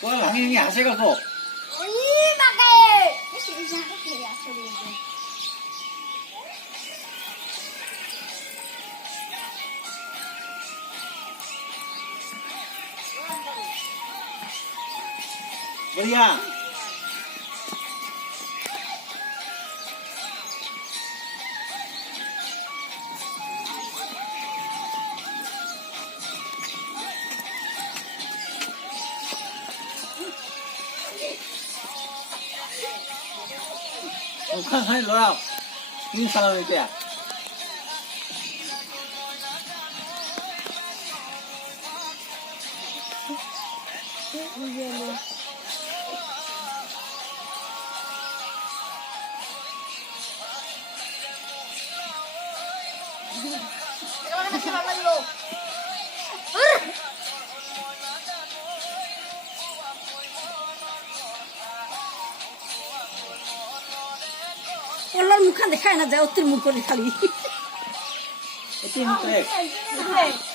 我狼人牙这个不？咦，大概你是不是还可以啊？说的对。不一样。我看看罗老，你上了没得？我觉得。ওলার মুখ খান দেখায় না যায় ওত্তের মুখ করে খালি对。